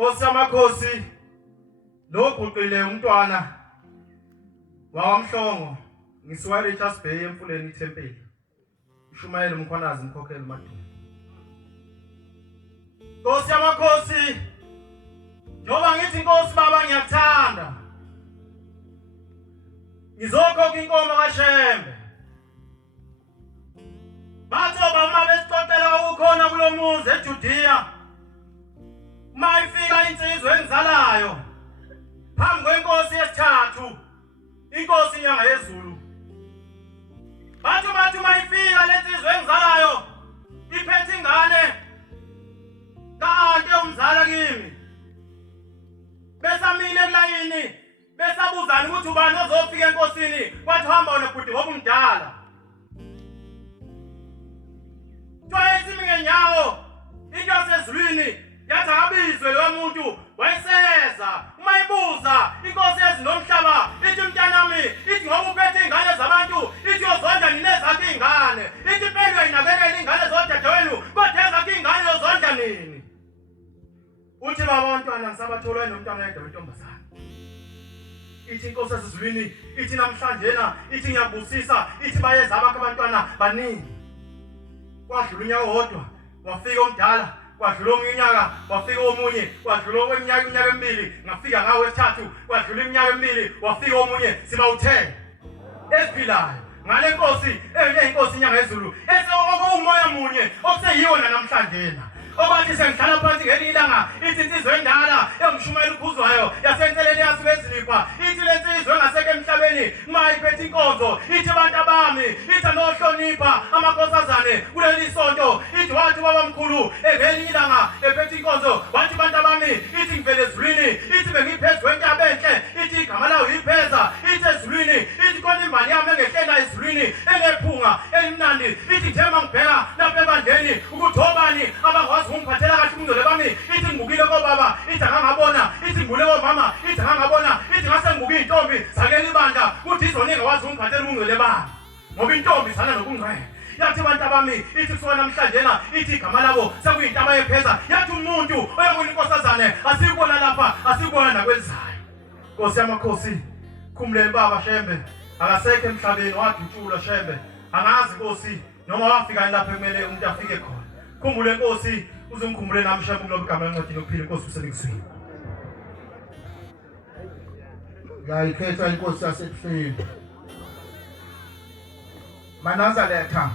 Nkosi yamakhosi, lo guqile umntwana wamhlongo ngisuka Richards Bay emfuleni iThempeli. Ushumayela umkhwanazi umkhokheli uMadumo. Nkosi yamakhosi, njoba ngithi Nkosi baba ngiyakuthanda. Ngizokhokha inkomo kaShembe. Bathoba uma besixoxela ukukhona kulomuzi eJudiya. Mayifika insizwe engizalayo phambi kwenkosi yesithathu, inkosi inyanga yezulu. Bathi mayifika lensizwe engizalayo iphethe ingane kanti umzala kimi. Besamile kulayini besabuzana ukuthi ubani ozofika enkosini, kwathi hamba wena bhuti ngoba umdala. Twayisimi ngenyawo into yasezulwini yathi akabizwe lo muntu wayeseza. Uma ibuza inkosi ezinomhlaba ithi mntanami, ithi ngoba uphethe ingane zabantu, ithi yozondla nini ezakhe ingane, ithi impela uyinakekela ingane zodadewenu kodwa ezakhe ingane yozondla nini. Uthi baba abantwana ngisabathola nomntwana yedwa wentombazana. Ithi inkosi esezulwini ithi namhlanje ithi ngiyabusisa, ithi bayeza abakho abantwana baningi. Kwadlula unyaka wodwa wafika omdala, kwadlula omunyaka wafika omunye, kwadlula iminyaka emibili ngafika ngawe wesithathu, kwadlula iminyaka emibili wafika omunye, siba u10 esiphilayo ngale nkosi eyinkosi inyanga yezulu umoya munye okuseyiwo namhlanje obathi sengihlala phansi ngelinye ilanga. Ithi insizwe endala engishumela ukhuzwayo yasenseleni yasuke ezilipha, ithi le nsizwe engaseke emhlabeni mayiphethe inkonzo, ithi bantu bami, ithi anohlonipha amankosazane kuleli sonto. Ithi wathi babamkhulu ngelinye ilanga ephethe inkonzo, wathi bantu bami, ithi ngivele ezulwini, ithi bengiphezu kwentaba enhle, ithi igama lawo yipheza, ithi ezulwini, ithi khona imbali yami engehlela ezulwini engephunga elimnandi. Ithi njema ngibheka lapha ebandleni ukuthi obani abakwazi ungiphathela kahle umngcele bami. Ithi ngibukile kobaba, ithi angangabona, ithi ngibule komama, ithi angangabona, ithi ngase ngibuke intombi zakeli ibandla kuthi izona engakwazi ungiphathela umngcele bami ngoba intombi zana nokungcwele. Yathi bantu bami, ithi kusuka namhlanje ithi igama labo sekuyintaba yepheza. Yathi umuntu oyabona inkosazane asikubona lapha, asikubona nakwenzayo. Nkosi yamakhosi, khumuleni baba Shembe akasekho emhlabeni, wadutshulwa Shembe. Angazi Nkosi noma wafika lapha kumele umuntu afike khona. Khumbule Nkosi, uzongikhumbule nami Shembe kulobo igama lencwadi lokuphila. Nkosi usenikuzwini. Ngayikhetha inkosi yasebuhleni Manazaretha.